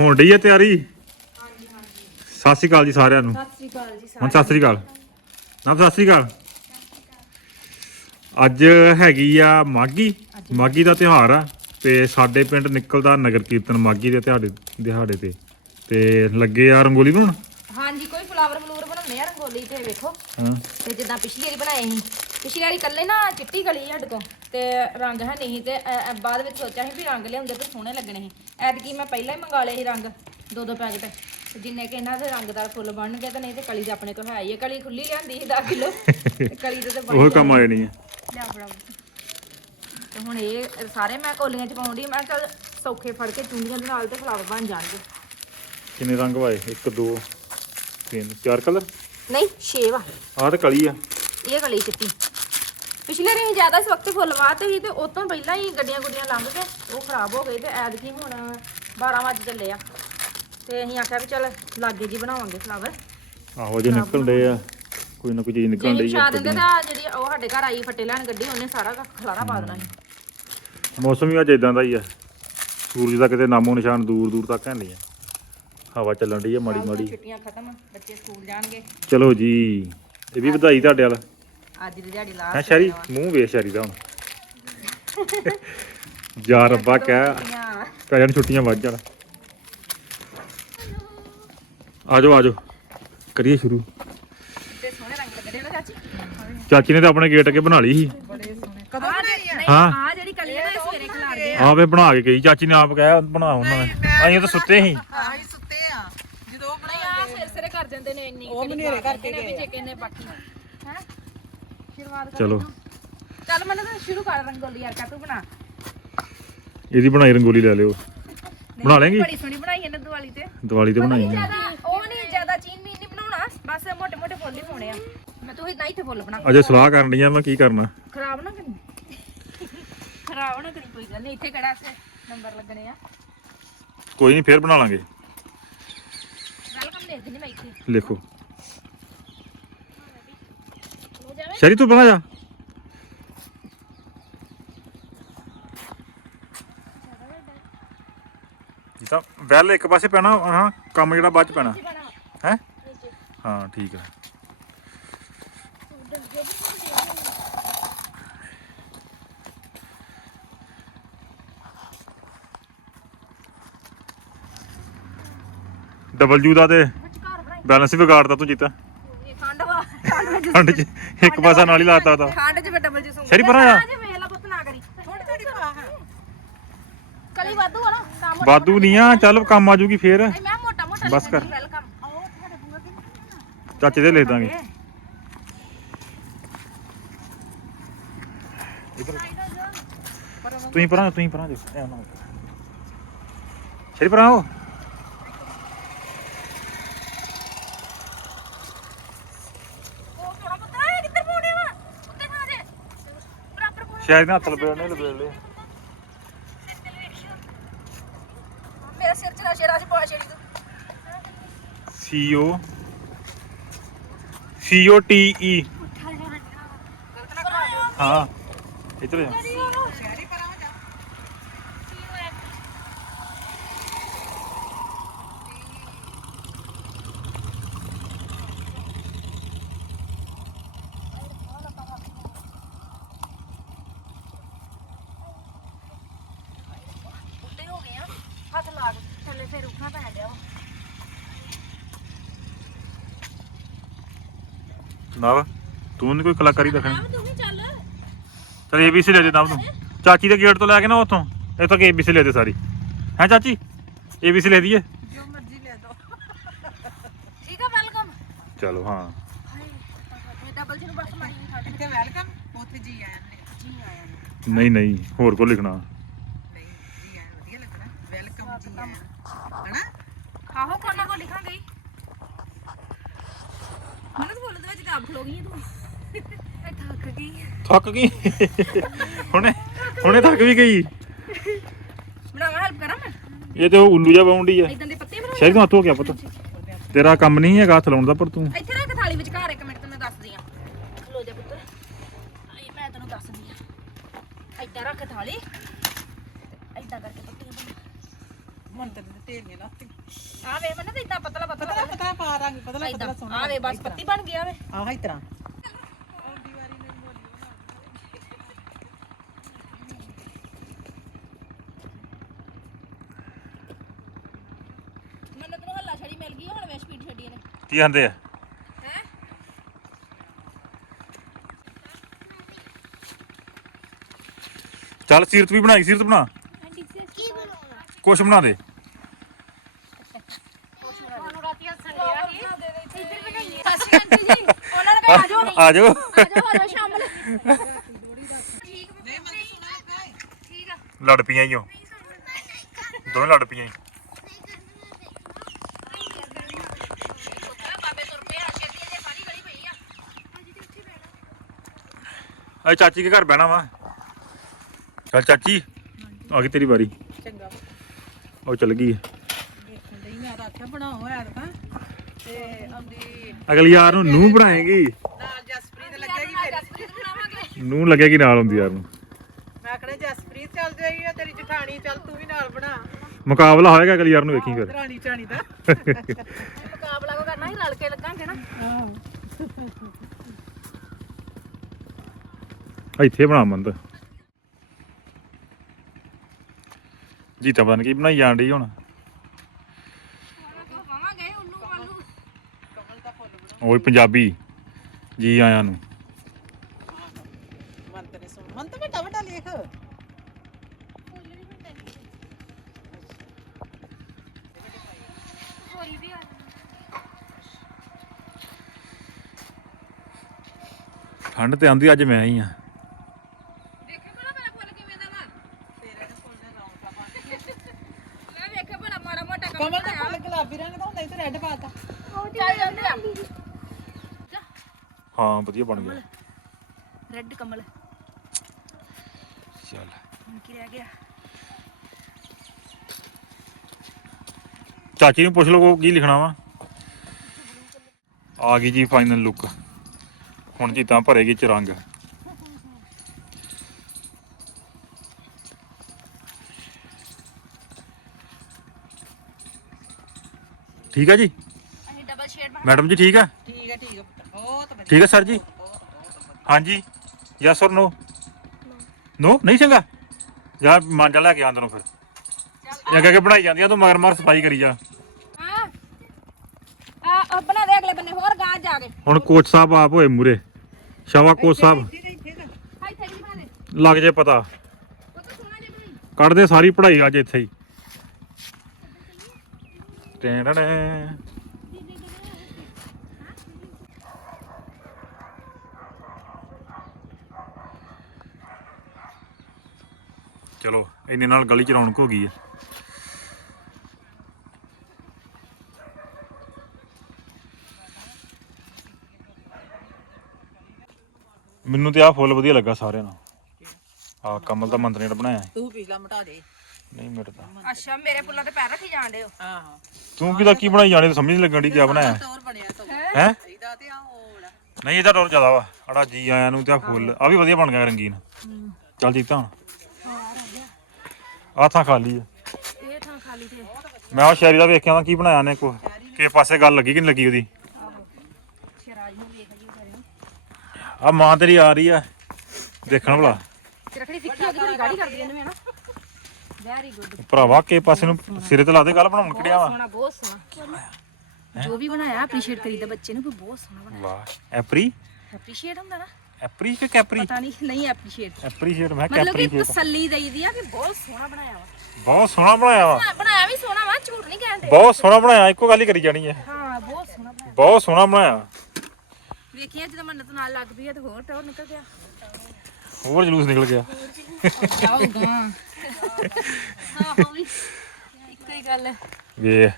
ਹੋਣ ਡਈ ਹੈ ਤਿਆਰੀ? ਸਤਿ ਸ਼੍ਰੀ ਅਕਾਲ ਜੀ ਸਾਰਿਆਂ ਨੂੰ। ਸਤਿ ਸ਼੍ਰੀ ਅਕਾਲ ਜੀ ਹੁਣ ਸਤਿ ਸ਼੍ਰੀ ਅਕਾਲ। ਨਾ ਸਤਿ ਸ਼੍ਰੀ ਅਕਾਲ। ਅੱਜ ਹੈਗੀ ਆ ਮਾਗੀ ਮਾਗੀ ਦਾ ਤਿਉਹਾਰ ਆ ਤੇ ਸਾਡੇ ਪਿੰਡ ਨਿਕਲਦਾ ਨਗਰ ਕੀਰਤਨ ਮਾਗੀ ਦੇ ਦਿਹਾੜੇ ਦਿਹਾੜੇ ਤੇ। ਤੇ ਲੱਗੇ ਆ ਰੰਗੋਲੀ ਬਣਾਉਣ? ਹਾਂਜੀ ਕੋਈ ਫਲਾਵਰ ਫਲੂਰ ਬਣਾਉਣੇ ਆ ਰੰਗੋਲੀ ਤੇ ਵੇਖੋ। ਹਾਂ। ਤੇ ਜਿੱਦਾਂ ਪਿਛਲੀ ਵਾਰੀ ਬਣਾਏ ਸੀ। ਪਿਛਲੀ ਵਾਰੀ ਕੱਲੇ ਨਾ ਚਿੱਟੀ ਗਲੀ ਸਾਡੇ ਤੋਂ ਤੇ ਰੰਗ ਹੈ ਨਹੀਂ ਤੇ ਬਾਅਦ ਵਿੱਚ ਸੋਚਿਆ ਸੀ ਵੀ ਰੰਗ ਲਿਆਉਂਦੇ ਤੇ ਸੋਹਣੇ ਲੱਗਣੇ ਸੀ। ਐਤਕੀ ਮੈਂ ਪਹਿਲਾਂ ਹੀ ਮੰਗਾ ਲਏ ਸੀ ਰੰਗ ਦੋ ਦੋ ਪੈਕਟ ਤੇ। ਜਿੰਨੇ ਕਿ ਇਹਨਾਂ ਦੇ ਰੰਗਦਾਰ ਫੁੱਲ ਬਣਨਗੇ ਤੇ ਨਹੀਂ ਤੇ ਕਲੀ ਤਾਂ ਆਪਣੇ ਕੋਲ ਹੈ ਹੀ ਹੈ ਕਲੀ ਖੁੱਲੀ ਲਿਆਂਦੀ ਸੀ 10 ਕਿਲੋ ਕਲੀ ਤੇ ਤੇ ਬਣ ਉਹ ਕੰਮ ਆਏ ਨਹੀਂ ਆ। ਲਿਆ ਬੜਾ ਤੇ ਹੁਣ ਇਹ ਸਾਰੇ ਮੈਂ ਕੋਲੀਆਂ ਚ ਪਾਉਂਦੀ ਮੈਂ ਚੱਲ ਸੌਖੇ ਫੜ ਕੇ ਚੁੰਡੀਆਂ ਦੇ ਨਾਲ ਤੇ ਫਲਾਵਰ ਬਣ ਜਾਣਗੇ। ਕਿੰਨੇ ਰੰਗ ਵਾਏ? 1 2 3 ਚਾਰ ਕਲਰ? ਨਹੀਂ ਛੇ ਵਾ। ਆਹ ਤਾਂ ਕਲੀ ਆ। ਇਹ ਗਲੀ ਚਿੱਟੀ। ਪਿਛਲੇ ਰੀ ਜ਼ਿਆਦਾ ਇਸ ਵਕਤ ਫੁੱਲ ਵਾਤੇ ਸੀ ਤੇ ਤੋਂ ਪਹਿਲਾਂ ਹੀ ਗੱਡੀਆਂ ਗੁੱਡੀਆਂ ਲੰਘ ਕੇ ਉਹ ਖਰਾਬ ਹੋ ਗਏ ਤੇ ਐਤਕੀ ਹੁਣ 12 ਵਜੇ ਚੱਲੇ ਆ। ਤੇ ਅਸੀਂ ਆਖਿਆ ਵੀ ਚੱਲ ਲਾਗੇ ਜੀ ਬਣਾਵਾਂਗੇ ਫਲਾਵਰ ਆਹੋ ਜੇ ਨਿਕਲ ਡੇ ਆ ਕੋਈ ਨਾ ਕੋਈ ਚੀਜ਼ ਨਿਕਲਣ ਜੇ ਡਈ ਆ ਦਿੰਦੇ ਤਾਂ ਜਿਹੜੀ ਉਹ ਸਾਡੇ ਘਰ ਆਈ ਫੱਟੇ ਲੈਣ ਗੱਡੀ ਉਹਨੇ ਸਾਰਾ ਖਲਾਰਾ ਪਾ ਦੇਣਾ ਸੀ। ਮੌਸਮ ਵੀ ਅੱਜ ਇਦਾਂ ਦਾ ਹੀ ਆ। ਸੂਰਜ ਦਾ ਕਿਤੇ ਨਾਮੋ ਨਿਸ਼ਾਨ ਦੂਰ ਦੂਰ ਤੱਕ ਹੈ ਨਹੀਂ ਆ। ਹਵਾ ਚੱਲਣ ਡਈ ਆ ਮਾੜੀ ਮਾੜੀ। ਛੁੱਟੀਆਂ ਖਤਮ ਬੱਚੇ ਸਕੂਲ ਜਾਣਗੇ। ਚਲੋ ਜੀ ਇਹ ਵੀ ਵਧਾਈ ਤੁਹਾਡੇ ਵਾਲਾ। ਅੱਜ ਦੀ ਦਿਹਾੜੀ ਲਾ ਹੈ ਸ਼ਰੀ ਮੂੰਹ ਵੇਖ ਸ਼ਰੀ ਦਾ ਹੁਣ। ਜਾ ਰੱਬਾ ਕਹਿ। ਛੁੱਟੀਆਂ। ਪੈ ਜਾਣ ਛੁੱਟੀਆਂ ਵੱਧ ਜਾਣ। ਆਜੋ ਆਜੋ। ਕਰੀਏ ਸ਼ੁਰੂ। ਤੇ ਸੋਹਣੇ ਰੰਗ ਲੱਗਦੇ ਨਾ ਚਾਚੀ। ਚਾਚੀ ਨੇ ਤਾਂ ਆਪਣੇ ਗੇਟ ਅੱਗੇ ਬਣਾ ਲਈ ਸੀ। ਕਦੋਂ ਬਣਾਈ ਆ? ਹਾਂ। ਆ ਜਿਹੜੀ ਕਲੀ ਨਾ ਇਹ ਸਵੇਰੇ ਖਿਲਾਰ ਗਏ ਆਪੇ ਬਣਾ ਕੇ ਗਈ। ਚਾਚੀ ਨੇ ਆਪ ਕਿਹਾ ਬਣਾ ਉਹਨਾਂ ਨੇ। ਅਸੀਂ ਤਾਂ ਸੁੱਤੇ ਸੀ। ਆਹੀ ਸੁੱਤੇ ਆ। ਜਦੋਂ ਨਹੀਂ ਆ ਸਿਰ ਸਿਰੇ ਕਰ ਜਾਂਦੇ ਨੇ ਇੰਨੀ ਉਹ ਮਨੇਰੇ ਕਰਕੇ ਨੇ ਵੀ ਜੇ ਕਿਨੇ ਬਾਕੀ ਕਰ ਚਲੋ। ਚੱਲ ਮੈਨੂੰ ਤਾਂ ਸ਼ੁਰੂ ਕਰ ਰੰਗੋਲੀ ਯਾਰ ਕਾ ਤੂੰ ਬਣਾ? ਇਹਦੀ ਬਣਾਈ ਰੰਗੋਲੀ ਲੈ ਲਿਓ। ਬਣਾ ਲੇਂਗੀ ਬੜੀ ਸੋਹਣੀ ਬਣਾਈ ਇਹਨੇ ਦੀਵਾਲੀ ਤੇ। ਦੀਵਾਲੀ ਤੇ ਬਣਾਈ ਆ। ਜ਼ਿਆਦਾ ਉਹ ਨਹੀਂ ਜ਼ਿਆਦਾ ਚੀਨ ਮੀਨ ਨਹੀਂ ਬਣਾਉਣਾ ਬਸ ਮੋਟੇ ਮੋਟੇ ਫੁੱਲ ਹੀ ਪਾਉਣੇ ਆ। ਮੈਂ ਤੂੰ ਇਦਾਂ ਇੱਥੇ ਫੁੱਲ ਬਣਾ ਅਜੇ ਸਲਾਹ ਕਰਨ ਡਈ ਆ ਮੈਂ ਕੀ ਕਰਨਾ। ਖਰਾਬ ਨਾ ਕਰੀ। ਖਰਾਬ ਨਾ ਕਰੀ ਕੋਈ ਗੱਲ ਨਹੀਂ ਇੱਥੇ ਕਿਹੜਾ ਸੇ ਨੰਬਰ ਲੱਗਣੇ ਆ। ਕੋਈ ਨਹੀਂ ਫੇਰ ਬਣਾ ਲਾਂਗੇ। ਵੈਲਕਮ ਲਿਖ ਦਿੰਦੀ ਮੈਂ ਇੱਥੇ। ਲਿਖੋ ਹੋ ਜਾਵੇ ਸ਼ਰੀ ਤੂੰ ਬਣਾ ਜਾ। ਤਾਂ ਵੈਲ ਇੱਕ ਪਾਸੇ ਪੈਣਾ ਹਾਂ ਕੰਮ ਜਿਹੜਾ ਬਾਅਦ ਚ ਪੈਣਾ। ਹੈ? ਹਾਂ ਠੀਕ ਹੈ ਡਬਲਯੂ ਦਾ ਤੇ ਬੈਲੈਂਸ ਵਿਗਾੜਦਾ ਤੂੰ ਜੀਤਾ ਇਹ ਖੰਡ ਵਾ ਖੰਡ ਵਿੱਚ ਠੰਡ ਚ ਇੱਕ ਪਾਸਾ ਨਾਲ ਹੀ ਲਾਤਾ ਤਾਂ ਖੰਡ ਚ ਮੈਂ ਡਬਲ ਜੀ ਸੁਣ ਸ਼ਰੀ ਪਰਾਂ ਆ। ਜੇ ਵੇਖ ਲਾ ਪੁੱਤ ਨਾ ਕਰੀ। ਥੋੜੀ ਥੋੜੀ ਪਾ ਕਲੀ ਵਾਧੂ ਆ ਨਾ। ਤਾਂ ਮੋਟਾ ਵਾਧੂ ਨਹੀਂ ਆ ਚੱਲ ਕੰਮ ਆ ਜੂਗੀ ਫੇਰ। ਨਹੀਂ ਮੈਂ ਮੋਟਾ ਮੋਟਾ ਬਸ ਕਰ। ਵੈਲਕਮ ਆਓ ਤੁਹਾਡੇ ਬੂਆ ਦੇ ਚਾਚੇ ਦੇ ਲੈ ਦਾਂਗੇ। ਤੁਸੀਂ ਪਰਾਂ ਤੁਸੀਂ ਪਰਾਂ ਜੋ ਐ ਨਾ ਸ਼ਰੀ ਪਰਾਂ ਹੋ ਉਹ ਕਿਹੜਾ ਪੁੱਤ ਇਹ ਕਿੱਧਰ ਪਾਉਣੇ ਵਾ ਉੱਤੇ ਖਾ ਦੇ ਬਰਾਬਰ ਪਾਉਣੇ ਸ਼ਾਇਦ ਨਾ ਹੱਥ ਲਪੇੜ ਨਹੀਂ ਲਪੇੜ ਲੈ ਮੇਰਾ ਸਿਰ ਚ ਨਾ ਸ਼ੇਰਾ ਚ ਪਾ ਛੇੜੀ ਤੂੰ। ਸੀਓ। ਸੀਓ ਟੀ ਈ। ਹਾਂ ਇੱਧਰ ਜਾ ਸ਼ਹਿਰੀ ਪਰਾਂ ਹੋ ਜਾ ਉੱਤੇ ਹੋ ਗਏ ਆ ਹੱਥ ਲਾ ਕੇ ਥੱਲੇ ਫੇਰ ਉੱਠਣਾ ਪੈ ਗਿਆ ਵਾ ਨਵ ਤੂੰ ਨੀ ਕੋਈ ਕਲਾਕਾਰੀ ਦੇਖਣੀ ਤੂੰ ਵੀ ਚੱਲ। ਚਲ ਏਬੀਸੀ ਲੈ ਦੇ ਦਮ ਤੂੰ। ਚਾਚੀ ਦੇ ਗੇਟ ਤੋਂ ਲੈ ਕੇ ਨਾ ਉੱਥੋਂ ਇੱਥੋਂ ਕਿ ਏਬੀਸੀ ਲੈ ਦੇ ਸਾਰੀ। ਹੈ ਚਾਚੀ? ਏਬੀਸੀ ਲੈ ਦਈਏ? ਜੋ ਮਰਜ਼ੀ ਲੈ ਦੋ। ਠੀਕ ਆ ਵੈਲਕਮ ਚਲੋ ਹਾਂ। ਹਾਏ ਡਬਲ ਜੀ ਨੂੰ ਬਸ ਮਾਰੀ ਨਹੀਂ ਸਾਡੇ ਇੱਥੇ ਵੈਲਕਮ ਉੱਥੇ ਜੀ ਆਇਆਂ ਨੇ ਜੀ ਆਇਆ ਨੇ। ਨਹੀਂ ਨਹੀਂ ਹੋਰ ਕੋ ਲਿਖਣਾ? ਨਹੀਂ ਜੀ ਆਇਆਂ ਵਧੀਆ ਲੱਗਣਾ। ਵੈਲਕਮ ਜੀ ਆਇਆਂ ਹਨਾ? ਆਹੋ ਕੋਨਾ ਕੋ ਲਿਖਾਂਗੇ। ਹੀ। ਮੈਨੂੰ ਤਾਂ ਬੋਲਦੇ ਵਿੱਚ ਕਾਬ ਖਲੋ ਗਈ ਹੈ ਤੂੰ। ਮੈਂ ਥੱਕ ਗਈ। ਥੱਕ ਗਈ? ਹੁਣੇ ਹੁਣੇ ਥੱਕ ਵੀ ਗਈ। ਬਣਾਵਾ ਹੈਲਪ ਕਰਾਂ ਮੈਂ? ਇਹ ਤੇ ਉਹ ਉੱਲੂ ਜਿਹਾ ਬਾਉਂਡੀ ਆ। ਇਦਾਂ ਦੇ ਪੱਤੇ ਬਣਾਉਣੇ ਸ਼ਾਇਦ ਤੂੰ ਹੱਥੋਂ ਗਿਆ ਪੁੱਤ। ਤੇਰਾ ਕੰਮ ਨਹੀਂ ਹੈਗਾ ਹੱਥ ਲਾਉਣ ਦਾ ਪਰ ਤੂੰ। ਇੱਥੇ ਰੱਖ ਥਾਲੀ ਵਿੱਚ ਘਰ ਇੱਕ ਮਿੰਟ ਤੈਨੂੰ ਦੱਸਦੀ ਆ। ਖਲੋ ਜਾ ਪੁੱਤ। ਆਈ ਮੈਂ ਤੈਨੂੰ ਦੱਸਦੀ ਆ। ਏਦਾਂ ਰੱਖ ਥਾਲੀ। ਏਦਾਂ ਕਰਕੇ ਪੱਤੀਆਂ ਬਣਾ ਮੰਤਰ ਦੇ ਢੇਰੀਆਂ ਲਾਤੀ। ਆ ਵੇ ਮੈਨੂੰ ਤਾਂ ਇਦਾਂ ਪਤਲਾ ਪਤਲਾ ਪਤਲਾ ਪਤਲਾ ਪਾ ਰੰਗ ਪਤਲਾ ਪਤਲਾ ਸੋਹਣਾ ਆ ਵੇ ਬਸ ਪੱਤੀ ਬਣ ਗਿਆ ਵੇ ਆਹ ਇਸ ਤਰ੍ਹਾਂ। ਮੈਨੂੰ ਤੈਨੂੰ ਹੱਲਾ ਛੜੀ ਮਿਲ ਗਈ ਹੁਣ ਵੇ ਸਪੀਡ ਛੱਡੀ ਨੇ ਕੀ ਕਹਿੰਦੇ ਆ? ਹੈ? ਚੱਲ ਸੀਰਤ ਵੀ ਬਣਾਈ ਸੀਰਤ ਬਣਾ। ਕੀ ਬਣਾਉਣਾ ਕੁਛ ਬਣਾ ਦੇ ਤੁਹਾਨੂੰ ਰਾਤੀ ਹੱਸਣ ਗਿਆ ਸੀ ਇੱਧਰ ਬਣਾਈਏ ਸਤਿ ਸ਼੍ਰੀ ਅਕਾਲ ਜੀ ਉਹਨਾਂ ਨੇ ਕਿਹਾ ਆ ਜਾਓ ਸ਼ਾਮਲ ਲੜ ਪਈਆਂ ਈ ਓ ਦੋਵੇਂ ਲੜ ਪਈਆਂ ਆ ਚਾਚੀ ਦੇ ਘਰ ਬਹਿਣਾ ਵਾ। ਚੱਲ ਚਾਚੀ ਆ ਗਈ ਤੇਰੀ ਵਾਰੀ। ਚੰਗਾ। ਉਹ ਚੱਲ ਗਈ ਦੇਖਣ ਲਈ ਮੈਂ ਤਾਂ ਆਖਿਆ ਬਣਾਓ ਯਾਰ ਤਾਂ ਤੇ ਆਪਣੀ ਅਗਲੀ ਯਾਰ ਨੂੰ ਨੂੰ ਬਣਾਏਗੀ ਨਾਲ ਜਸਪ੍ਰੀਤ ਲੱਗੇਗੀ ਮੇਰੀ ਜਸਪ੍ਰੀਤ ਨੂੰ ਲੱਗੇਗੀ ਨਾਲ ਹੁੰਦੀ ਯਾਰ ਨੂੰ ਮੈਂ ਆਖਣਾ ਜਸਪ੍ਰੀਤ ਚੱਲ ਜਾਏਗੀ ਆ ਤੇਰੀ ਜਠਾਣੀ ਚੱਲ ਤੂੰ ਵੀ ਨਾਲ ਬਣਾ। ਮੁਕਾਬਲਾ ਹੋਏਗਾ ਅਗਲੀ ਯਾਰ ਨੂੰ ਵੇਖੀ ਫਿਰ। ਦਰਾਣੀ ਚਾਣੀ ਦਾ। ਮੁਕਾਬਲਾ ਕੋ ਕਰਨਾ ਸੀ ਰਲ ਕੇ ਲੱਗਾਂਗੇ ਨਾ। ਇੱਥੇ ਬਣਾ ਮੰਦ। ਜੀਤਾ ਬਣ ਕੀ ਬਣਾਈ ਜਾਣ ਡਈ ਹੁਣ। ਪਾਵਾਂਗੇ ਉੱਲੂ ਆਲੂ ਕਮਲ ਦਾ ਫੁੱਲ ਬਣਾ ਉਹ ਪੰਜਾਬੀ ਜੀ ਆਇਆਂ ਨੂੰ ਮੰਤ ਨੇ ਸੁਣ ਮੰਤ ਵੱਡਾ ਵੱਡਾ ਲੇਖ ਠੰਡ ਤੇ ਆਂਦੀ ਅੱਜ ਮੈਂ ਹੀ। ਆ ਦੇਖੇ ਭਲਾ ਮੇਰਾ ਫੁੱਲ ਕਿਵੇਂ ਦਾ ਵਾ। ਤੇਰੇ ਦੇ ਫੁੱਲ ਨੇ ਰੌਣਕਾਂ ਪਾ ਦਿੱਤੀਆਂ। ਮੈਂ ਵੇਖੇ ਭਲਾ ਮਾੜਾ ਮੋਟਾ ਕੰਮ ਕਮਲ ਦਾ ਫੁੱਲ ਗੁਲਾਬੀ ਰੰਗ ਦਾ ਹੁੰਦਾ ਸੀ ਤੇ ਰੈੱਡ ਪਾਤਾ ਚੱਲ ਜਾਂਦੇ ਆ। ਹਾਂ ਵਧੀਆ ਬਣ ਗਿਆ। ਰੈੱਡ ਕਮਲ। ਚੱਲ। ਹੁਣ ਕੀ ਰਹਿ ਗਿਆ? ਚਾਚੀ ਨੂੰ ਪੁੱਛ ਲਓ ਕੀ ਲਿਖਣਾ ਵਾ। ਆ ਗਈ ਜੀ ਫਾਈਨਲ ਲੁੱਕ ਹੁਣ ਜੀ ਤਾਂ ਭਰੇਗੀ ਚ ਰੰਗ ਠੀਕ ਆ ਜੀ? ਅਸੀਂ ਡਬਲ ਸ਼ੇਡ ਬਣਾ ਮੈਡਮ ਜੀ ਠੀਕ ਆ ਠੀਕ ਹੈ ਠੀਕ ਹੈ ਪੁੱਤ, ਬਹੁਤ ਵਧੀਆ। ਠੀਕ ਆ ਸਰ ਜੀ? ਹਾਂਜੀ। ਯਸ ਨੋ ਨੋ ਨਹੀਂ ਚੰਗਾ। ਯਾਰ ਮਾਂਜਾ ਲੈ ਕੇ ਆਂਦਰ ਨੂੰ ਫਿਰ। ਇਹ ਕਹਿ ਕੇ ਬਣਾਈ ਜਾਂਦੀਆਂ ਤੂੰ ਮਗਰ ਮਗਰ ਸਫ਼ਾਈ ਕਰੀ ਜਾ। ਹਾਂ। ਆ ਆ ਬਣਾ ਦੇ ਅਗਲੇ ਬੰਨੇ ਹੋਰ ਗਾਂ ਜਾ ਕੇ। ਹੁਣ ਕੋਚ ਸਾਹਿਬ ਆਪ ਹੋਏ ਮੂਰੇ। ਸ਼ਾਵਾ ਕੋਚ ਸਾਹਿਬ ਠੀਕ ਹੈ ਬਣਾ ਦੇ ਲੱਗ ਜੇ ਪਤਾ। ਉਹ ਤਾਂ ਸੋਹਣਾ ਜਿਹਾ ਬਣਾਈ ਕੱਢਦੇ ਸਾਰੀ ਪੜ੍ਹਾਈ ਅੱਜ ਇੱਥੇ ਹੀ। ਟੈਂਡੜੇ ਚਲੋ, ਇੰਨੇ ਨਾਲ ਗਲੀ ਚ ਰੌਣਕ ਹੋ ਗਈ ਹੈ। ਮੈਨੂੰ ਤੇ ਆਹ ਫੁੱਲ ਵਧੀਆ ਲੱਗਾ ਸਾਰਿਆਂ ਨੂੰ ਆ ਕਮਲ ਦਾ ਮੰਤਰੀ ਨੇ ਬਣਾਇਆ ਸੀ। ਤੂੰ ਪਿਛਲਾ ਮਟਾ ਦੇ। ਨਹੀਂ ਮਿਟਦਾ। ਅੱਛਾ ਮੇਰੇ ਫੁੱਲਾਂ ਤੇ ਪੈਰ ਰੱਖੀ ਜਾਣ ਦੇ ਹੋ? ਹਾਂ। ਤੂੰ ਕਿਦਾ ਕੀ ਬਣਾਈ ਜਾਣੇ ਸਮਝ ਨਹੀਂ ਲੱਗਣ ਦੀ ਕੀ ਬਣਾਇਆ। ਤੋਰ ਬਣਿਆ ਤੋ ਹੈ? ਇਹਦਾ ਤੇ ਆ। ਹੋੜਾ ਨਹੀਂ ਇਹਦਾ ਡੋਰ ਜ਼ਿਆਦਾ ਵਾ। ਅੜਾ ਜੀ ਆਇਆਂ ਨੂੰ ਤੇ ਆ ਫੁੱਲ ਆ ਵੀ ਵਧੀਆ ਬਣ ਗਿਆ ਰੰਗੀਨ। ਚੱਲ ਜੀਤਾ ਹੁਣ। ਆ ਥਾਂ ਖਾਲੀ ਆ। ਇਹ ਥਾਂ ਖਾਲੀ ਤੇ। ਮੈਂ ਉਹ ਸ਼ੈਰੀ ਦਾ ਵੇਖਿਆ ਵਾ ਕੀ ਬਣਾਇਆ ਨੇ ਕੋ ਕਿ ਪਾਸੇ ਗੱਲ ਲੱਗੀ ਕਿ ਨਹੀਂ ਲੱਗੀ ਉਹਦੀ ਸ਼ਰਾਜ ਨੂੰ ਵੇਖ ਜੀ ਵਿਚਾਰੇ ਨੂੰ ਆ ਮਾਂ ਤੇਰੀ ਆ ਰਹੀ ਆ। ਦੇਖਣ ਭਲਾ। ਤੇ ਰੱਖੜੀ ਸਿੱਖੀ ਬੜੀ ਗਾੜੀ ਕਰਦੀ ਇਹਨੂੰ ਹੈ ਨਾ। ਵੈਰੀ ਗੁੱਡ ਭਰਾਵਾ ਕੇ ਪਾਸੇ ਨੂੰ ਸਿਰੇ ਤੇ ਲਾ ਦੇ ਗੱਲ ਬਣਾਉਣ ਕਿੜਿਆ ਵਾ? ਸੋਹਣਾ ਬਹੁਤ ਸੋਹਣਾ। ਜੋ ਵੀ ਬਣਾਇਆ ਅਪਰੀਸ਼ੀਏਟ ਕਰੀਦਾ ਬੱਚੇ ਨੂੰ ਵੀ ਬਹੁਤ ਸੋਹਣਾ ਬਣਾਇਆ। ਵਾਹ ਐਪਰੀ? ਅਪਰੀਸ਼ੀਏਟ ਹੁੰਦਾ ਨਾ। ਐਪਰੀ ਕਿ ਕੈਪਰੀ? ਪਤਾ ਨਹੀਂ ਨਹੀਂ ਅਪਰੀਸ਼ੀਏਟ ਐਪਰੀਸ਼ੀਏਟ ਮੈਂ ਮਤਲਬ ਕਿ ਕੈਪਰੀ ਤਸੱਲੀ ਦੇਈਦੀ ਆ ਕਿ ਬਹੁਤ ਸੋਹਣਾ ਬਣਾਇਆ ਵਾ। ਬਹੁਤ ਸੋਹਣਾ ਬਣਾਇਆ ਵਾ। ਬਣਾ- ਬਣਾਇਆ ਵੀ ਸੋਹਣਾ ਵਾ ਝੂਠ ਨਹੀਂ ਕਹਿੰਦੇ ਬਹੁਤ ਸੋਹਣਾ ਬਣਾਇਆ ਇੱਕੋ ਗੱਲ ਹੀ ਕਰੀ ਜਾਣੀ ਹੈ। ਹਾਂ ਬਹੁਤ ਸੋਹਣਾ ਬਣਾਇਆ। ਬਹੁਤ ਸੋਹਣਾ ਬਣਾਇਆ। ਵੇਖਿਆ ਜਦੋਂ ਮੰਨਤ ਨਾਲ ਲੱਗ ਪਈ ਆ ਤੇ ਹੋਰ ਟੌਰ ਨਿਕਲ ਗਿਆ। ਹੋਰ ਜਲੂਸ ਨਿਕਲ ਗਿਆ। ਆਉਗਾ ਹਾਂ ਹਾਂ ਵੀ। ਇੱਕੋ ਹੀ ਗੱਲ। ਹੈ ਵੇ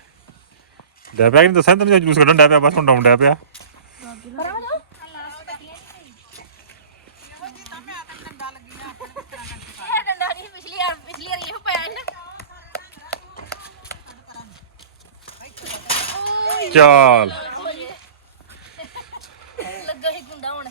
ਡੈ ਪਿਆ ਕਿ ਨਹੀਂ ਦੱਸਾਂ ਤੈਨੂੰ ਜਲੂਸ ਕੱਢਣ ਡੈ ਪਿਆ? ਬਸ ਹੁਣ ਡਾਉਣ ਪਿਆ। ਚਾਲ ਲੱਗਾ ਹੀ ਗੁੰਡਾ ਹੁਣ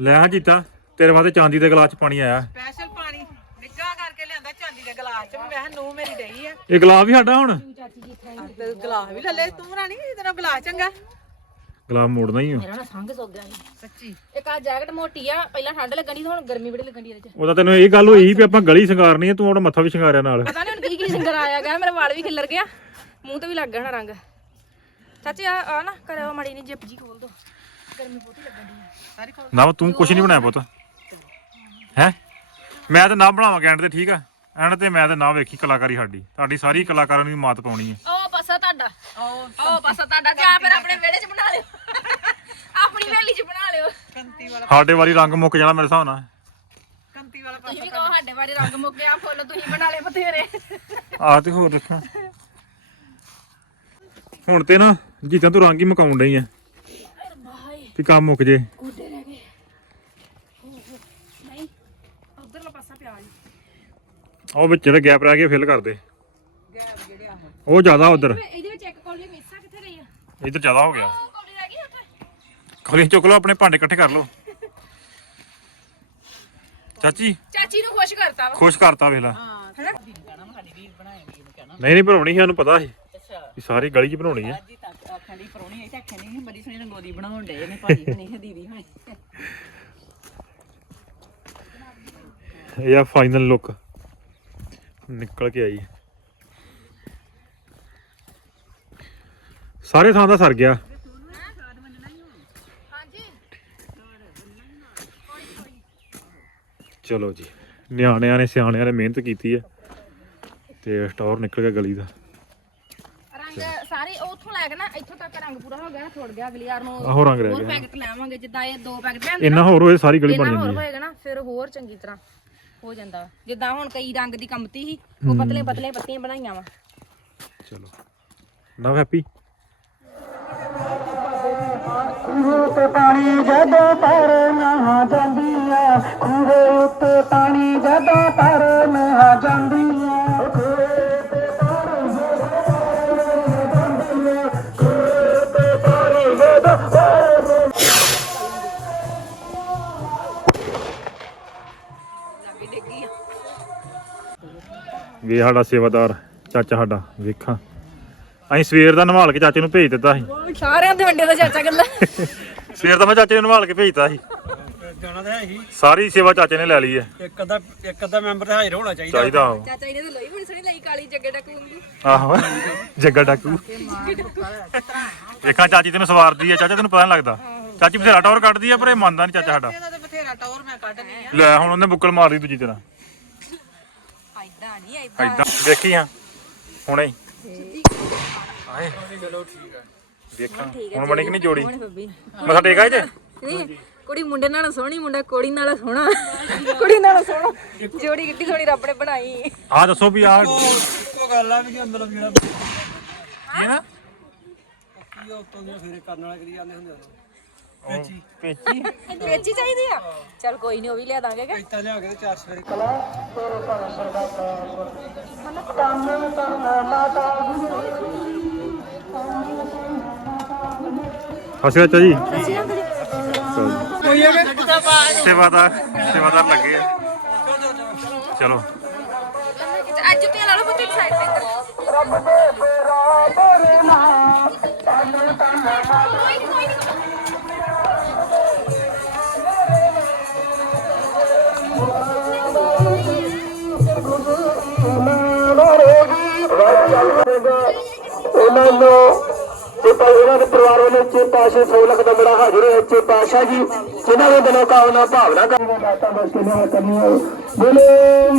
ਲੈ ਆ ਜੀਤਾ ਤੇਰੇ ਵਾਸਤੇ ਚਾਂਦੀ ਦੇ ਗਲਾਸ ਚ ਪਾਣੀ ਆਇਆ। ਸਪੈਸ਼ਲ ਪਾਣੀ ਨਿੱਘਾ ਕਰਕੇ ਲਿਆਂਦਾ ਚਾਂਦੀ ਦੇ ਗਲਾਸ ਚ ਵੀ ਮੈਂ ਕਿਹਾ ਨੂੰ ਮੇਰੀ ਡਈ ਆ। ਇਹ ਗਲਾਸ ਵੀ ਸਾਡਾ ਹੁਣ? ਤੇ ਗਲਾਸ ਵੀ ਲੈ ਲੈ ਤੂੰ ਰਾਣੀ ਤੇਰਾ ਗਲਾਸ ਚੰਗਾ? ਗਲਾਸ ਮੋੜਨਾ ਹੀ ਆ। ਮੇਰਾ ਨਾ ਸੰਗ ਸੋ ਗਿਆ ਸੀ। ਸੱਚੀ? ਇੱਕ ਆ ਜੈਕਟ ਮੋਟੀ ਆ ਪਹਿਲਾਂ ਠੰਡ ਲੱਗਣੀ ਹੁਣ ਗਰਮੀ ਬੜੀ ਲੱਗਣੀ ਇਹਦੇ ਚ। ਉਹਦਾ ਤੈਨੂੰ ਇਹ ਗੱਲ ਹੋਈ ਵੀ ਆਪਾਂ ਗਲੀ ਸ਼ਿੰਗਾਰਨੀ ਆ ਤੂੰ ਉਹਦਾ ਮੱਥਾ ਵੀ ਸ਼ਿੰਗਾਰਿਆ ਨਾਲ। ਪਤਾ ਨਹੀਂ ਹੁਣ ਕੀ ਕੀ ਸਿੰਗਰ ਆਇਆ ਗਿਆ ਮੇਰੇ ਵਾਲ ਵੀ ਖਿੱਲਰ ਗਿਆ। ਮੂੰਹ ਤੇ ਵੀ ਲੱਗ ਗਿਆ ਨਾ ਰੰਗ। ਚਾਚੀ ਆ ਆ ਨਾ ਕਰਿਓ ਮੜੀ ਨਹੀਂ ਜਿੱਪ ਜੀ ਖੋਲ ਦੋ। ਗਰਮੀ ਬਹੁਤੀ ਲੱਗਣ ਦੀ ਨਾ ਤੂੰ ਕੁਛ ਨਹੀਂ ਬਣਾਇਆ ਪੁੱਤ। ਹੈ? ਮੈਂ ਤਾਂ ਨਾ ਬਣਾਵਾਂ ਐਂਡ ਤੇ ਠੀਕ ਆ। ਐਂਡ ਤੇ ਮੈਂ ਤਾਂ ਨਾ ਵੇਖੀ ਕਲਾਕਾਰੀ ਸਾਡੀ। ਤੁਹਾਡੀ ਸਾਰੀ ਕਲਾਕਾਰਾਂ ਨੂੰ ਮਾਤ ਪਾਉਣੀ ਹੈ ਉਹ ਪਾਸਾ ਤੁਹਾਡਾ। ਉਹ ਉਹ ਪਾਸਾ ਤੁਹਾਡਾ। ਜਾਂ ਫਿਰ ਆਪਣੇ ਵਿਹੜੇ 'ਚ ਬਣਾ ਲਿਓ। ਆਪਣੀ ਹਵੇਲੀ 'ਚ ਬਣਾ ਲਿਓ। ਕੰਤੀ ਵਾਲਾ ਸਾਡੇ ਵਾਰੀ ਰੰਗ ਮੁੱਕ ਜਾਣਾ ਮੇਰੇ ਹਿਸਾਬ ਨਾਲ। ਕੰਤੀ ਵਾਲਾ ਤੁਸੀਂ ਵੀ ਕਹੋ ਸਾਡੇ ਬਾਰੇ ਰੰਗ ਮੁੱਕਿਆ ਫੁੱਲ ਤੁਸੀਂ ਬਣਾ ਲਏ ਬਥੇਰੇ। ਆਹ ਤੇ ਹੋਰ ਰੱਖਾਂ ਹੁਣ ਤੇ ਨਾ ਜਿੱਦਾਂ ਤੂੰ ਰੰਗ ਹੀ ਮਕਾਉਣ ਡਈ ਆ। ਵੀ ਕੰਮ ਮੁੱਕ ਜੇ। ਕੁੱਡੇ ਰਹਿ ਗਏ ਨਹੀਂ ਉਧਰਲਾ ਪਾਸਾ ਪਿਆ ਜੀ ਉਹ ਵਿੱਚ ਜਿਹੜਾ ਗੈਪ ਰਹਿ ਗਿਆ ਫਿਲ ਕਰ ਦੇ। ਗੈਪ ਜਿਹੜੇ ਆ ਉਹ ਜ਼ਿਆਦਾ ਉਧਰ। ਇਹਦੇ ਵਿੱਚ ਇੱਕ ਕੌਲੀ ਮਿੱਸਾ ਕਿੱਥੇ ਰਹੀ ਆ ਇੱਧਰ ਜ਼ਿਆਦਾ ਹੋ ਗਿਆ। ਉਹ ਕੌਲੀ ਰਹਿ ਗਈ ਉੱਥੇ। ਖੋਲੀ ਚੁੱਕ ਲਓ ਆਪਣੇ ਭਾਂਡੇ ਇਕੱਠੇ ਕਰ ਲਓ। ਚਾਚੀ ਚਾਚੀ ਨੂੰ ਖੁਸ਼ ਕਰਤਾ ਵਾ। ਖੁਸ਼ ਕਰਤਾ ਵੇਲਾ ਹਾਂ। ਕਹਿਣਾ ਮੈਂ ਸਾਡੀ ਵੀਰ ਬਣਾਏਗੀ ਇਹਨੂੰ ਕਹਿਣਾ ਨਹੀਂ ਨਹੀਂ ਬਣਾਉਣੀ ਸੀ ਸਾਨੂੰ ਪਤਾ ਸੀ ਅੱਛਾ। ਸਾਰੀ ਗਲੀ 'ਚ ਬਣਾਉਣੀ ਹੈ ਅੱਜ ਹੀ ਤੱਕ ਆਖਣ ਦੀ ਪਰੋਣੀ ਆਈ ਤਾਂ ਆਖਿਆ ਨਹੀਂ ਬੜੀ ਸੋਹਣੀ ਰੰਗੋਲੀ ਬਣਾਉਣ ਡੇ ਨੇ ਭਾਜੀ ਹਣੀ ਦੀਦੀ ਹਣੀ। ਇਹ ਆ ਫਾਈਨਲ ਲੁੱਕ ਨਿਕਲ ਕੇ ਆਈ। ਸਾਰੇ ਥਾਂ ਦਾ ਸਰ ਗਿਆ। ਚਲੋ ਜੀ ਨਿਆਣਿਆਂ ਨੇ ਸਿਆਣਿਆਂ ਨੇ ਮਿਹਨਤ ਕੀਤੀ ਹੈ ਤੇ ਸਟੋਰ ਨਿਕਲ ਗਿਆ ਗਲੀ ਦਾ। ਰੰਗ ਸਾਰੇ ਉੱਥੋਂ ਲੈ ਕੇ ਨਾ ਇੱਥੋਂ ਤੱਕ ਰੰਗ ਪੂਰਾ ਹੋ ਗਿਆ ਥੋੜ ਗਿਆ ਅਗਲੀ ਨੂੰ ਆਹੋ ਰੰਗ ਰਹਿ ਹੋਰ ਗਿਆ। ਪੈਕਟ ਲੈਵਾਂਗੇ ਜਿੱਦਾਂ ਇਹ ਦੋ ਪੈਕਟ ਲੈਂਦੇ ਇੰਨਾ ਹੋਰ ਹੋਏ ਸਾਰੀ ਗਲੀ ਬਣ ਜਾਂਦੀ ਹੈ। ਹੋਏਗਾ ਨਾ ਫਿਰ ਹੋਰ ਚੰਗੀ ਤਰ੍ਹਾਂ। ਹੋ ਜਾਂਦਾ ਜਿੱਦਾਂ ਹੁਣ ਕਈ ਰੰਗ ਦੀ ਕੰਮਤੀ ਸੀ ਉਹ ਪਤਲੇ ਪਤਲੇ ਪੱਤੀਆਂ ਬਣਾਈਆਂ ਵਾ। ਚਲੋ। ਨਾ ਹੈਪੀ। ਉੱਤੇ ਪਾਣੀ ਜਦੋਂ ਪਰ ਨਹਾ ਜਾਂਦੀ ਆ। ਖੂਹੇ ਉੱਤੇ ਪਾਣੀ ਜਦੋਂ ਪਰ ਨਹਾ ਜਾਂਦੀ ਆ। ਵੀ ਸਾਡਾ ਸੇਵਾਦਾਰ ਚਾਚਾ ਸਾਡਾ ਵੇਖਾਂ। ਅਸੀਂ ਸਵੇਰ ਦਾ ਨਵਾਲ ਕੇ ਚਾਚੇ ਨੂੰ ਭੇਜ ਦਿੱਤਾ ਸੀ। ਸਾਰਿਆਂ ਦੇ ਵੰਡੇ ਦਾ ਚਾਚਾ ਗੱਲਾਂ ਸਵੇਰ ਦਾ ਮੈਂ ਚਾਚੇ ਨੂੰ ਨਵਾਲ ਕੇ ਭੇਜਤਾ ਸੀ। ਜਾਣਾ ਤਾਂ ਹੈ ਹੀ। ਸਾਰੀ ਸੇਵਾ ਚਾਚੇ ਨੇ ਲੈ ਲਈ ਹੈ। ਇੱਕ ਅੱਧਾ ਇੱਕ ਅੱਧਾ ਮੈਂਬਰ ਤਾਂ ਹਾਜ਼ਰ ਹੋਣਾ ਚਾਹੀਦਾ। ਚਾਹੀਦਾ ਉਹ। ਚਾਚਾ ਇਹਨੇ ਤਾਂ ਲੋਈ ਬੜੀ ਸੋਹਣੀ ਲਈ ਕਾਲੀ ਜੱਗੇ ਡੱਕੂ ਵਾਂਗੂ ਆਹੋ ਜੱਗਾ ਡਾਕੂ। ਵੇਖਾਂ ਚਾਚੀ ਤੈਨੂੰ ਸਵਾਰਦੀ ਆ ਚਾਚਾ ਤੈਨੂੰ ਪਤਾ ਨਹੀਂ ਲੱਗਦਾ। ਚਾਚੀ ਬਥੇਰਾ ਟੌਰ ਕੱਢਦੀ ਆ ਪਰ ਇਹ ਮੰਨਦਾ ਨਹੀਂ ਚਾਚਾ ਸਾਡਾ। ਇਹਦਾ ਤਾਂ ਬਥੇਰਾ ਟੌਰ ਮੈਂ ਕੱਢਨੀ ਆ। ਲੈ ਹੁਣ ਉਹਨੇ ਬੁੱਕਲ ਮਾਰ ਲਈ ਦੂਜੀ ਤਰ੍ਹਾਂ। ਨਹੀਂ ਐਦਾਂ। ਐਦਾਂ ਦੇਖੀ ਆ ਹੁਣੇ ਹੀ। ਆਏ। ਵੇਖਾਂ ਹੁਣ ਬਣੀ ਕਿ ਨਹੀਂ ਜੋੜੀ? ਮੱਥਾ ਟੇਕਾ ਇਹ ਨਹੀਂ ਕੁੜੀ ਮੁੰਡੇ ਨਾਲ ਸੋਹਣੀ ਮੁੰਡਾ ਕੁੜੀ ਨਾਲ ਸੋਹਣਾ। ਕੁੜੀ ਨਾਲ ਸੋਹਣਾ। ਜੋੜੀ ਕਿੱਡੀ ਸੋਹਣੀ ਰੱਬ ਨੇ ਬਣਾਈ। ਆ ਦੱਸੋ ਵੀ ਆ ਇੱਕੋ ਗੱਲ ਆ ਵੀ ਕਿ ਅੰਦਰ ਜਿਹੜਾ ਕੀ ਨਾ ਕੀ ਆ ਉੱਤੋਂ ਦੀਆਂ ਫੇਰੇ ਕਰਨ ਵਾਲਾ ਕਰੀ ਜਾਂਦੇ ਹੁੰਦੇ ਆ। ਪੇਚੀ ਪੇਚੀ ਵੇਚੀ ਚਾਹੀਦੀ ਆ? ਚਲ ਕੋਈ ਨਹੀਂ ਉਹ ਵੀ ਲਿਆ ਦਾਂਗੇ ਕਿ? ਇੱਦਾਂ ਲਿਆ ਕੇ ਤੇ ਚਾਰ ਸਵੇਰੇ। ਹਸਿਆ ਚਾਚੀ ਸੇਵਾਦਾਰ ਸੇਵਾਦਾਰ ਲੱਗੇ ਆ। ਚਲੋ। ਅੱਜ ਜੁੱਤੀਆਂ ਲਾ ਲਓ ਪੁੱਤੀ ਸਾਈਡ ਤੇ ਇੱਧਰ। ਉਹਨਾਂ ਨੂੰ ਚੇਤਾ ਇਹਨਾਂ ਦੇ ਪਰਿਵਾਰਾਂ ਨੇ ਚੇਤਾ ਸੇ ਸੌ ਦਾ ਬੜਾ ਹਾਜ਼ਰ ਹੈ ਚੇਤਾ ਆਸ਼ਾ ਜੀ ਜਿਨ੍ਹਾਂ ਦੇ ਦਿਲੋਂ ਕਾਮਨਾ ਭਾਵਨਾ ਕਰਨ ਦਾਤਾ ਬਸ ਕੇ ਨਾਲ ਕਰਨੀ ਬੋਲੇ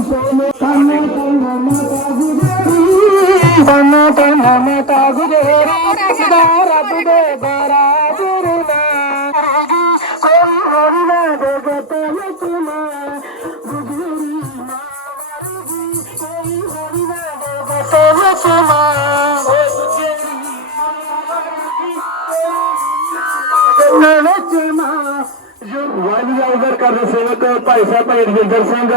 ਸੋਨੇ ਕਾਨੇ ਤੇ ਮਾਤਾ ਗੁਜਰੀ ਬਾਨਾ ਤੇ ਮਾਤਾ ਗੁਜਰੀ ਰੱਬ ਦੇ ਬਾਰਾ ਵਾਲੀ ਆਗਰ ਕਰ ਸੇਵਕ ਭਾਈ ਸਾਹਿਬ ਭਾਈ ਰਜਿੰਦਰ ਸਿੰਘ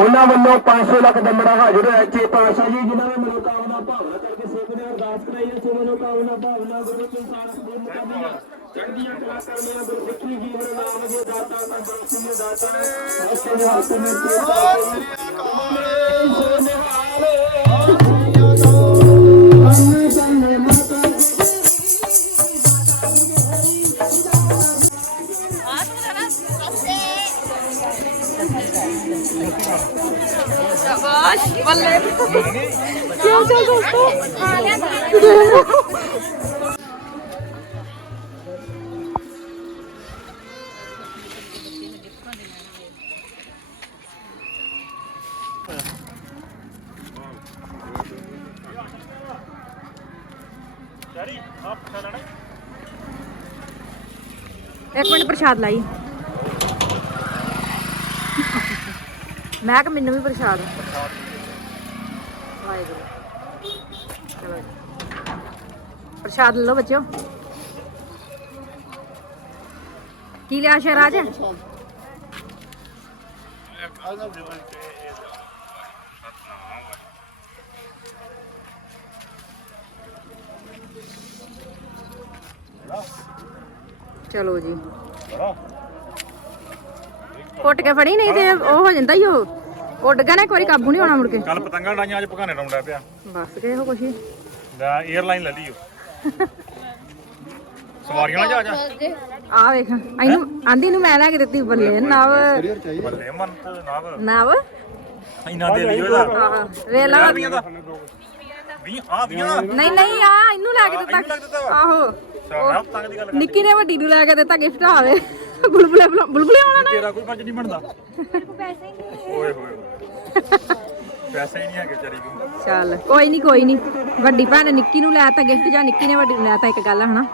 ਉਹਨਾਂ ਵੱਲੋਂ 500 ਲੱਖ ਦਮੜਾ ਹਾਜ਼ਰ ਹੋਇਆ ਚੇ ਪਾਸ਼ਾ ਜੀ ਜਿਨ੍ਹਾਂ ਨੇ ਮਨੋਕਾਮਨਾ ਭਾਵਨਾ ਕਰਕੇ ਸੇਵਕ ਦੇ ਅਰਦਾਸ ਕਰਾਈ ਅਸੀਂ ਮਨੋ ਕਾਮਨਾ ਭਾਵਨਾ ਗੁਰੂ ਕੀ ਸਾਖ ਦੇ ਮੁਕਾਬਲੇ ਚੜ੍ਹਦੀਆਂ ਕਲਾ ਕਰਨੀਆਂ ਗੁਰੂ ਜੀਵਨ ਨਾਮ ਦੇ ਦਾਤਾ ਤੰਦਰੁਸਤੀ ਦੇ ਦਾਤਾ ਅਸਲ ਦੇ ਹੱਥ ਸੋ ਨਿਹਾਲ ਇੱਕ ਮਿੰਟ ਪ੍ਰਸ਼ਾਦ ਲਾਈ। ਮੈਂ ਕਿ ਮੈਨੂੰ ਵੀ ਪ੍ਰਸ਼ਾਦ। ਵਾਹਿਗੁਰੂ। ਚਲੋ ਪ੍ਰਸ਼ਾਦ ਲੈ ਲਓ ਬੱਚਿਓ। ਕੀ ਲਿਆ ਸ਼ਹਿਰਾਜ? ਚਲੋ ਜੀ। ਉੱਟ ਕੇ ਫੜੀ ਨਹੀਂ ਤੇ ਉਹ ਹੋ ਜਾਂਦਾ ਹੀ ਉਹ। ਉੱਡ ਗਿਆ ਨਾ ਇੱਕ ਵਾਰੀ ਕਾਬੂ ਨਹੀਂ ਹੋਣਾ ਮੁੜ ਕੇ। ਕੱਲ ਪਤੰਗਾਂ ਡਾਈਆਂ ਅੱਜ ਪਕਾਨੇ ਡਾਉਂਦਾ ਪਿਆ। ਬਸ ਕੇ ਇਹੋ ਕੁਛ ਹੀ। ਲੈ 에ਅਰਲਾਈਨ ਲੈ ਲਈਓ ਸਵਾਰੀਆਂ ਨਾਲ ਜਾ ਜਾ। ਆ ਵੇਖ ਇਹਨੂੰ ਆਂਦੀ ਨੂੰ ਮੈਂ ਲੈ ਕੇ ਦਿੱਤੀ ਬੱਲੇ ਨਵ। ਬੱਲੇ ਮਨ ਨਾਵ। ਨਵ? ਇੰਨਾ ਦੇ ਇਹਦਾ ਆਹ ਵੇਖ ਲਾ। ਵੀਆਂ ਦਾ 20 ਆ 20 ਦਾ ਨਹੀਂ ਨਹੀਂ ਆ ਇਹਨੂੰ ਲੈ ਕੇ ਇਹਨੂੰ ਦਿੱਤਾ ਵਾ? ਆਹੋ। ਸਾਰਾ ਪਤੰਗ ਦੀ ਗੱਲ ਨਿੱਕੀ ਨੇ ਵੱਡੀ ਨੂੰ ਲੈ ਕੇ ਦਿੱਤਾ ਗਿਫਟ ਆਵੇ। ਬੁਲਬੁਲੇ ਬੁਲਬੁਲੇ ਆਉਣਾ ਨਾ। ਤੇਰਾ ਕੋਈ ਪੰਜ ਨਹੀਂ ਬਣਦਾ। ਓਏ ਹੋਏ ਪੈਸੇ ਹੀ ਨਹੀਂ ਹੈਗੇ ਵਿਚਾਰੀ ਕੋਲ। ਚੱਲ ਕੋਈ ਨਹੀਂ ਕੋਈ ਨਹੀਂ। ਵੱਡੀ ਭੈਣ ਨੇ ਨਿੱਕੀ ਨੂੰ ਲੈ ਤਾ ਗਿਫਟ ਜਾਂ ਨਿੱਕੀ ਨੇ ਵੱਡੀ ਨੂੰ ਲੈ ਤਾ ਇੱਕ ਗੱਲ ਆ ਹਨਾ?